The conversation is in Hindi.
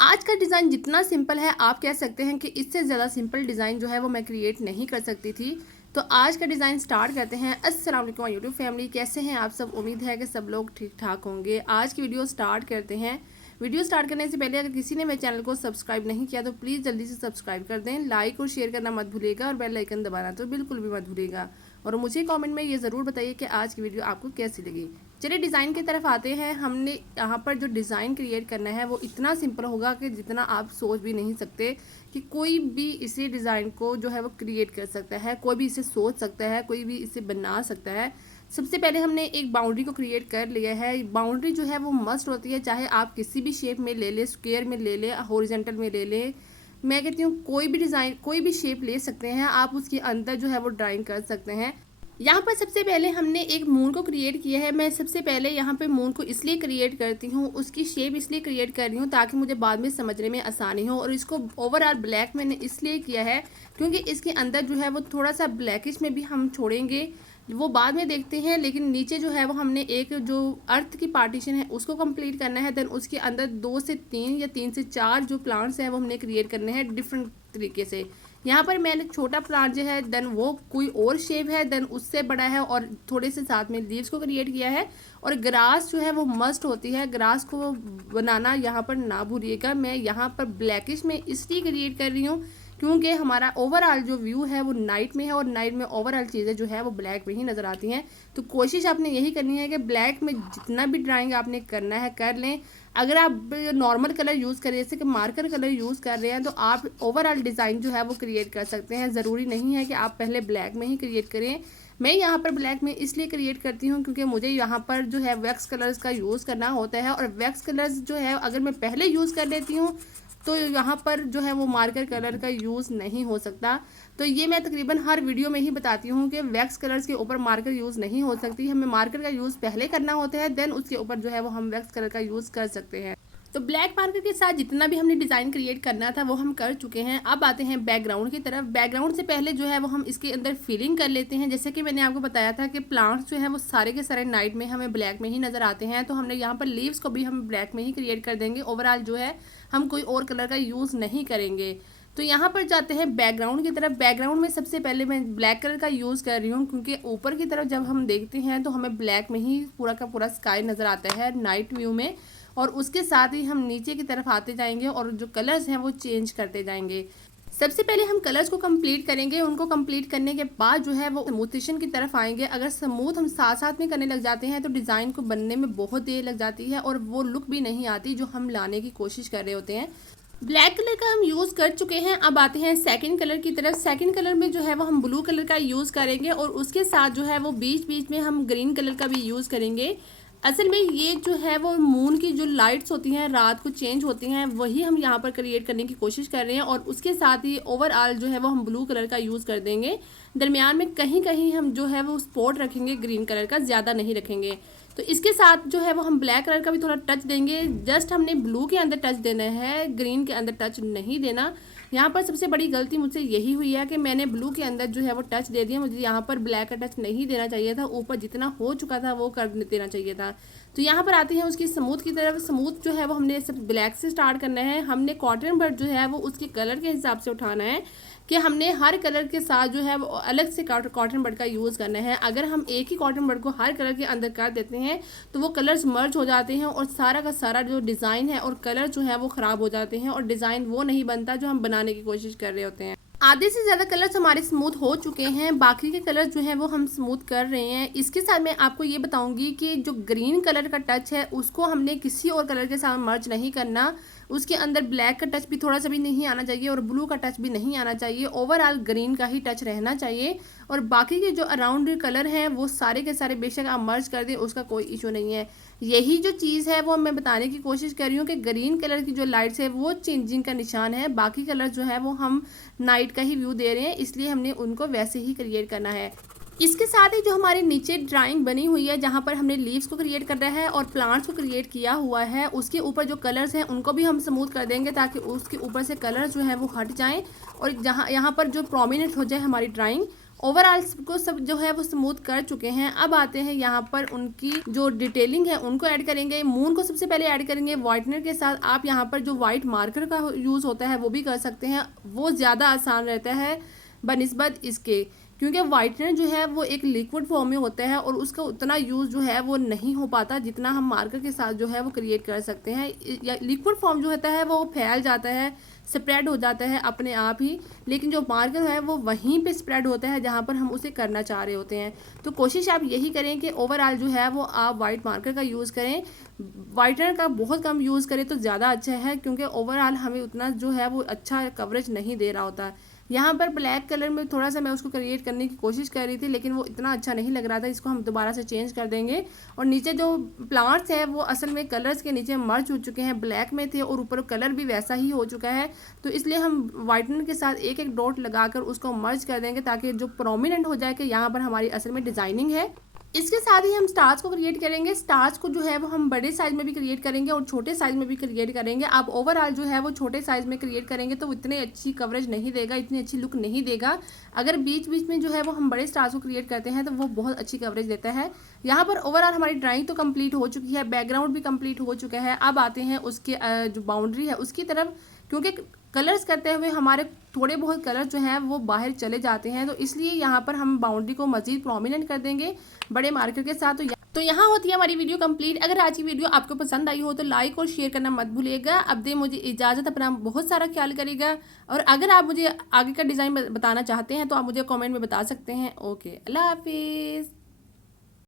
आज का डिज़ाइन जितना सिंपल है आप कह सकते हैं कि इससे ज़्यादा सिंपल डिज़ाइन जो है वो मैं क्रिएट नहीं कर सकती थी। तो आज का डिज़ाइन स्टार्ट करते हैं। अस्सलाम वालेकुम यूट्यूब फैमिली, कैसे हैं आप सब? उम्मीद है कि सब लोग ठीक ठाक होंगे। आज की वीडियो स्टार्ट करते हैं। वीडियो स्टार्ट करने से पहले अगर किसी ने मेरे चैनल को सब्सक्राइब नहीं किया तो प्लीज़ जल्दी से सब्सक्राइब कर दें। लाइक और शेयर करना मत भूलिएगा और बेल आइकन दबाना तो बिल्कुल भी मत भूलिएगा। और मुझे कमेंट में ये ज़रूर बताइए कि आज की वीडियो आपको कैसी लगी। चलिए डिज़ाइन की तरफ आते हैं। हमने यहाँ पर जो डिज़ाइन क्रिएट करना है वो इतना सिंपल होगा कि जितना आप सोच भी नहीं सकते कि कोई भी इसी डिज़ाइन को जो है वो क्रिएट कर सकता है, कोई भी इसे सोच सकता है, कोई भी इसे बना सकता है। सबसे पहले हमने एक बाउंड्री को क्रिएट कर लिया है। बाउंड्री जो है वो मस्ट होती है, चाहे आप किसी भी शेप में ले लें, स्क्वायर में ले लें, हॉरिजॉन्टल में ले लें। मैं कहती हूँ कोई भी डिज़ाइन, कोई भी शेप ले सकते हैं आप, उसके अंदर जो है वो ड्राइंग कर सकते हैं। यहाँ पर सबसे पहले हमने एक मून को क्रिएट किया है। मैं सबसे पहले यहाँ पे मून को इसलिए क्रिएट करती हूँ, उसकी शेप इसलिए क्रिएट कर रही हूँ ताकि मुझे बाद में समझने में आसानी हो। और इसको ओवरऑल ब्लैक मैंने इसलिए किया है क्योंकि इसके अंदर जो है वो थोड़ा सा ब्लैकिश में भी हम छोड़ेंगे, वो बाद में देखते हैं। लेकिन नीचे जो है वो हमने एक जो अर्थ की पार्टीशन है उसको कंप्लीट करना है। देन उसके अंदर 2 से 3 या 3 से 4 जो प्लांट्स हैं वो हमने क्रिएट करने हैं डिफरेंट तरीके से। यहाँ पर मैंने छोटा प्लांट जो है देन वो कोई और शेप है, देन उससे बड़ा है और थोड़े से साथ में लीव्स को क्रिएट किया है। और ग्रास जो है वो मस्ट होती है, ग्रास को बनाना यहाँ पर ना भूलिएगा। मैं यहाँ पर ब्लैकिश में इसलिए क्रिएट कर रही हूँ क्योंकि हमारा ओवरऑल जो व्यू है वो नाइट में है और नाइट में ओवरऑल चीज़ें जो है वो ब्लैक में ही नज़र आती हैं। तो कोशिश आपने यही करनी है कि ब्लैक में जितना भी ड्राइंग आपने करना है कर लें। अगर आप नॉर्मल कलर यूज़ करें, जैसे कि मार्कर कलर यूज़ कर रहे हैं, तो आप ओवरऑल डिज़ाइन जो है वो क्रिएट कर सकते हैं। ज़रूरी नहीं है कि आप पहले ब्लैक में ही क्रिएट करें। मैं यहाँ पर ब्लैक में इसलिए क्रिएट करती हूँ क्योंकि मुझे यहाँ पर जो है वैक्स कलर्स का यूज़ करना होता है। और वैक्स कलर्स जो है अगर मैं पहले यूज़ कर लेती हूँ तो यहाँ पर जो है वो मार्कर कलर का यूज़ नहीं हो सकता। तो ये मैं तकरीबन हर वीडियो में ही बताती हूँ कि वैक्स कलर्स के ऊपर मार्कर यूज़ नहीं हो सकती। हमें मार्कर का यूज़ पहले करना होता है, देन उसके ऊपर जो है वो हम वैक्स कलर का यूज़ कर सकते हैं। तो ब्लैक मार्कर के साथ जितना भी हमने डिज़ाइन क्रिएट करना था वो हम कर चुके हैं। अब आते हैं बैकग्राउंड की तरफ। बैकग्राउंड से पहले जो है वो हम इसके अंदर फिलिंग कर लेते हैं। जैसे कि मैंने आपको बताया था कि प्लांट्स जो है वो सारे के सारे नाइट में हमें ब्लैक में ही नज़र आते हैं, तो हमने यहाँ पर लीव्स को भी हम ब्लैक में ही क्रिएट कर देंगे। ओवरऑल जो है हम कोई और कलर का यूज़ नहीं करेंगे। तो यहाँ पर जाते हैं बैकग्राउंड की तरफ। बैकग्राउंड में सबसे पहले मैं ब्लैक कलर का यूज़ कर रही हूँ क्योंकि ऊपर की तरफ जब हम देखते हैं तो हमें ब्लैक में ही पूरा का पूरा स्काई नज़र आता है नाइट व्यू में। और उसके साथ ही हम नीचे की तरफ आते जाएंगे और जो कलर्स हैं वो चेंज करते जाएंगे। सबसे पहले हम कलर्स को कंप्लीट करेंगे। उनको कंप्लीट करने के बाद जो है वो स्मूथेशन की तरफ आएंगे। अगर स्मूथ हम साथ साथ में करने लग जाते हैं तो डिज़ाइन को बनने में बहुत देर लग जाती है और वो लुक भी नहीं आती जो हम लाने की कोशिश कर रहे होते हैं। ब्लैक कलर का हम यूज़ कर चुके हैं। अब आते हैं सेकंड कलर की तरफ। सेकंड कलर में जो है वो हम ब्लू कलर का यूज़ करेंगे और उसके साथ जो है वो बीच बीच में हम ग्रीन कलर का भी यूज़ करेंगे। असल में ये जो है वो मून की जो लाइट्स होती हैं रात को चेंज होती हैं, वही हम यहाँ पर क्रिएट करने की कोशिश कर रहे हैं। और उसके साथ ही ओवरऑल जो है वो हम ब्लू कलर का यूज़ कर देंगे। दरमियान में कहीं कहीं हम जो है वो स्पॉट रखेंगे ग्रीन कलर का, ज़्यादा नहीं रखेंगे। तो इसके साथ जो है वो हम ब्लैक कलर का भी थोड़ा टच देंगे। जस्ट हमने ब्लू के अंदर टच देना है, ग्रीन के अंदर टच नहीं देना। यहाँ पर सबसे बड़ी गलती मुझसे यही हुई है कि मैंने ब्लू के अंदर जो है वो टच दे दिया। मुझे यहाँ पर ब्लैक का टच नहीं देना चाहिए था, ऊपर जितना हो चुका था वो कर देना चाहिए था। तो यहाँ पर आते हैं उसकी स्मूथ की तरफ। स्मूथ जो है वो हमने सब ब्लैक से स्टार्ट करना है। हमने कॉटन बड जो है वो उसके कलर के हिसाब से उठाना है कि हमने हर कलर के साथ जो है वो अलग से कॉटन बड का यूज़ करना है। अगर हम एक ही कॉटन बड को हर कलर के अंदर कर देते हैं तो वो कलर्स मर्ज हो जाते हैं और सारा का सारा जो डिज़ाइन है और कलर जो है वो ख़राब हो जाते हैं और डिज़ाइन वो नहीं बनता जो हम बनाने की कोशिश कर रहे होते हैं। आधे से ज़्यादा कलर्स हमारे स्मूथ हो चुके हैं, बाकी के कलर जो हैं वो हम स्मूथ कर रहे हैं। इसके साथ मैं आपको ये बताऊंगी कि जो ग्रीन कलर का टच है उसको हमने किसी और कलर के साथ मर्ज नहीं करना। उसके अंदर ब्लैक का टच भी थोड़ा सा भी नहीं आना चाहिए और ब्लू का टच भी नहीं आना चाहिए। ओवरऑल ग्रीन का ही टच रहना चाहिए और बाकी के जो अराउंड कलर हैं वो सारे के सारे बेशक आप मर्ज कर दें, उसका कोई इशू नहीं है। यही जो चीज़ है वो मैं बताने की कोशिश कर रही हूँ कि ग्रीन कलर की जो लाइट्स है वो चेंजिंग का निशान है, बाकी कलर जो है वो हम नाइट का ही व्यू दे रहे हैं, इसलिए हमने उनको वैसे ही क्रिएट करना है। इसके साथ ही जो हमारे नीचे ड्राइंग बनी हुई है जहाँ पर हमने लीव्स को क्रिएट कर रहा है और प्लांट्स को क्रिएट किया हुआ है, उसके ऊपर जो कलर्स हैं उनको भी हम स्मूथ कर देंगे ताकि उसके ऊपर से कलर जो है वो हट जाएं और जहाँ यहाँ पर जो प्रोमिनेंट हो जाए हमारी ड्राइंग ओवरऑल सबको सब जो है वो स्मूथ कर चुके हैं। अब आते हैं यहाँ पर उनकी जो डिटेलिंग है उनको ऐड करेंगे। मून को सबसे पहले ऐड करेंगे वाइटनर के साथ। आप यहाँ पर जो वाइट मार्कर का यूज़ होता है वो भी कर सकते हैं, वो ज़्यादा आसान रहता है बनिस्बत इसके, क्योंकि वाइटनर जो है वो एक लिक्विड फॉर्म में होता है और उसका उतना यूज़ जो है वो नहीं हो पाता जितना हम मार्कर के साथ जो है वो क्रिएट कर सकते हैं। लिक्विड फॉर्म जो होता है वो फैल जाता है, स्प्रेड हो जाता है अपने आप ही, लेकिन जो मार्कर है वो वहीं पे स्प्रेड होता है जहाँ पर हम उसे करना चाह रहे होते हैं। तो कोशिश आप यही करें कि ओवरऑल जो है वो आप वाइट मार्कर का यूज़ करें, वाइटनर का बहुत कम यूज़ करें तो ज़्यादा अच्छा है, क्योंकि ओवरऑल हमें उतना जो है वो अच्छा कवरेज नहीं दे रहा होता। यहाँ पर ब्लैक कलर में थोड़ा सा मैं उसको क्रिएट करने की कोशिश कर रही थी, लेकिन वो इतना अच्छा नहीं लग रहा था, इसको हम दोबारा से चेंज कर देंगे। और नीचे जो प्लांट्स है वो असल में कलर्स के नीचे मर्ज हो चुके हैं, ब्लैक में थे और ऊपर कलर भी वैसा ही हो चुका है, तो इसलिए हम वाइटनर के साथ एक एक डॉट लगाकर उसको मर्ज कर देंगे ताकि जो प्रोमिनेंट हो जाए कि यहाँ पर हमारी असल में डिज़ाइनिंग है। इसके साथ ही हम स्टार्स को क्रिएट करेंगे। स्टार्स को जो है वो हम बड़े साइज में भी क्रिएट करेंगे और छोटे साइज में भी क्रिएट करेंगे। आप ओवरऑल जो है वो छोटे साइज में क्रिएट करेंगे तो इतनी अच्छी कवरेज नहीं देगा, इतनी अच्छी लुक नहीं देगा। अगर बीच बीच में जो है वो हम बड़े स्टार्स को क्रिएट करते हैं तो वो बहुत अच्छी कवरेज देता है। यहाँ पर ओवरऑल हमारी ड्राइंग तो कंप्लीट हो चुकी है, बैकग्राउंड भी कंप्लीट हो चुका है। अब आते हैं उसके जो बाउंड्री है उसकी तरफ, क्योंकि कलर्स करते हुए हमारे थोड़े बहुत कलर जो हैं वो बाहर चले जाते हैं, तो इसलिए यहाँ पर हम बाउंड्री को मज़ीद प्रोमिनेंट कर देंगे बड़े मार्कर के साथ। तो यहाँ होती है हमारी वीडियो कंप्लीट। अगर आज की वीडियो आपको पसंद आई हो तो लाइक और शेयर करना मत भूलिएगा। अब दे मुझे इजाज़त, अपना बहुत सारा ख्याल करिएगा। और अगर आप मुझे आगे का डिज़ाइन बताना चाहते हैं तो आप मुझे कॉमेंट में बता सकते हैं। ओके, अल्लाह हाफिज़।